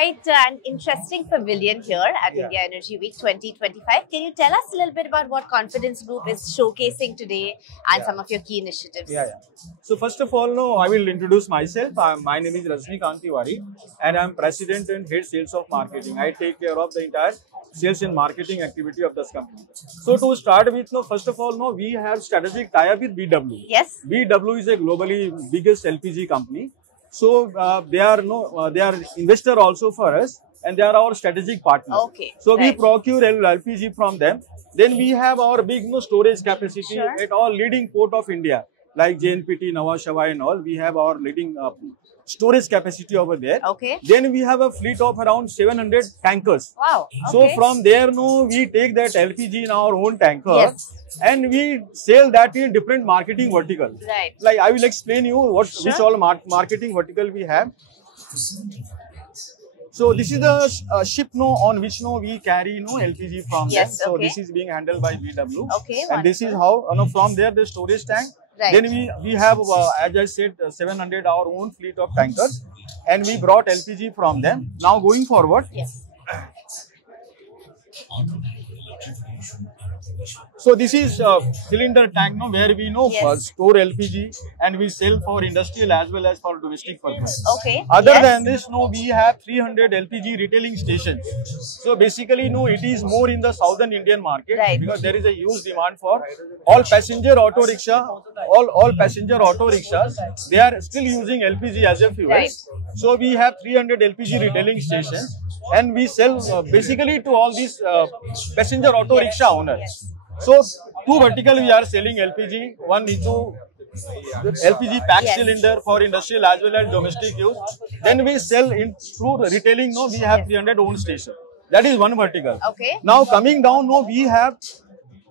quite an interesting pavilion here at India Energy Week 2025. Can you tell us a little bit about what Confidence Group is showcasing today and some of your key initiatives? So first of all, I will introduce myself. My name is Rajnikant Tiwari and I am President and Head Sales of Marketing. I take care of the entire sales and marketing activity of this company. So to start with, first of all, we have strategic tie-up with BW. Yes. BW is a globally biggest LPG company. So they are investor also for us, and they are our strategic partner. Okay. So we procure LPG from them. Then we have our big storage capacity at all leading port of India, like JNPT, Nhava Sheva and all. We have our leading storage capacity over there. Okay. Then we have a fleet of around 700 tankers. Wow. Okay. So from there, we take that LPG in our own tanker. Yes. And we sell that in different marketing verticals. Right. Like I will explain you which all marketing vertical we have. So this is the ship on which we carry LPG from them. So this is being handled by BW. Okay. And this is how from there the storage tank. Right. Then we have, as I said, 700 our own fleet of tankers, and we brought LPG from them. Now going forward. Yes. So this is cylinder tank where we store LPG and we sell for industrial as well as for domestic purpose. Okay. Other than this, we have 300 LPG retailing stations. So basically, it is more in the southern Indian market because there is a huge demand for all passenger auto rickshaw, all passenger auto rickshaws. They are still using LPG as a fuel. Right. So we have 300 LPG retailing stations, and we sell basically to all these passenger auto rickshaw owners. So two vertical we are selling LPG, one into LPG pack cylinder for industrial as well as domestic use. Then we sell in through retailing, we have 300 own station. That is one vertical. Okay. Now coming down, we have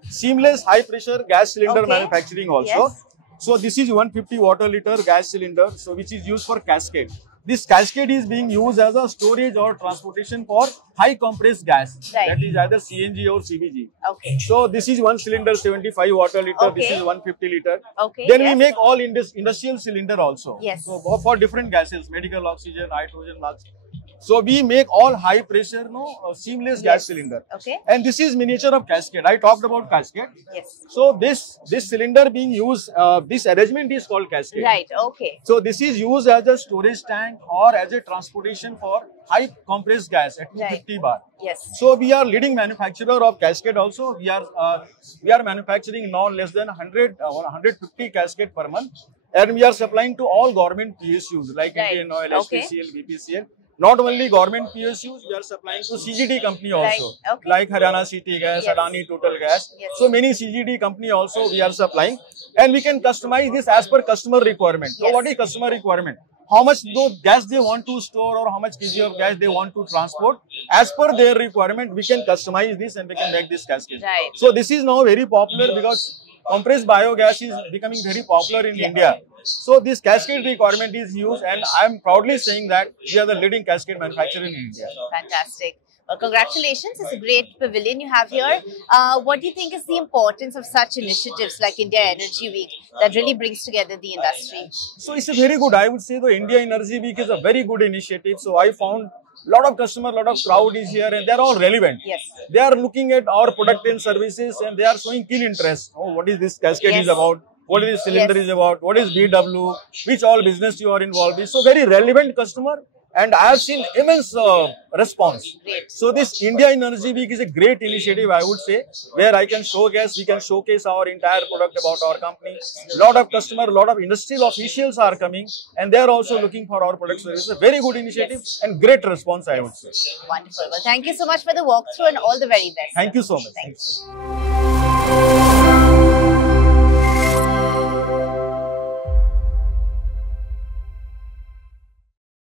seamless high pressure gas cylinder manufacturing also. Yes. So this is 150 water liter gas cylinder, so which is used for cascade. This cascade is being used as a storage or transportation for high compressed gas. Right. That is either CNG or CBG. Okay. So this is one cylinder 75 water liter. This is 150 liter. Okay. Then we make all industrial cylinder also. Yes. So for different gases, medical oxygen, hydrogen, oxygen. So we make all high pressure, seamless gas cylinder. Okay. And this is miniature of cascade. I talked about cascade. Yes. So this cylinder being used, this arrangement is called cascade. Right. Okay. So this is used as a storage tank or as a transportation for high compressed gas at 250 bar. Yes. So we are leading manufacturer of cascade also. We are manufacturing now less than 100 or 150 cascade per month, and we are supplying to all government PSUs like Indian Oil, HPCL, BPCL. Not only government PSUs, we are supplying to CGD company also, like Haryana City Gas, Adani Total Gas. Yes. So many CGD company also we are supplying, and we can customize this as per customer requirement. So what is customer requirement? How much gas they want to store or how much kg of gas they want to transport. As per their requirement, we can customize this and we can make this cascade. Right. So this is now very popular because compressed biogas is becoming very popular in India. So this cascade requirement is used, and I am proudly saying that we are the leading cascade manufacturer in India. Fantastic. Well, congratulations. It's a great pavilion you have here. What do you think is the importance of such initiatives like India Energy Week that really brings together the industry? So it's a very good, I would say the India Energy Week is a very good initiative. So I found a lot of customer, lot of crowd is here, and they are all relevant. Yes. They are looking at our product and services, and they are showing keen interest. Oh, what is this cascade is about? What is this cylinder is about? What is BW? Which all business you are involved in? So very relevant customer, and I have seen immense response. Great. So this India Energy Week is a great initiative, I would say, where I can showcase, we can showcase our entire product about our company. Lot of customer, lot of industrial officials are coming, and they are also looking for our product service. It's a very good initiative and great response, I would say. Wonderful. Well, thank you so much for the walkthrough and all the very best. Thank you so much. Thanks.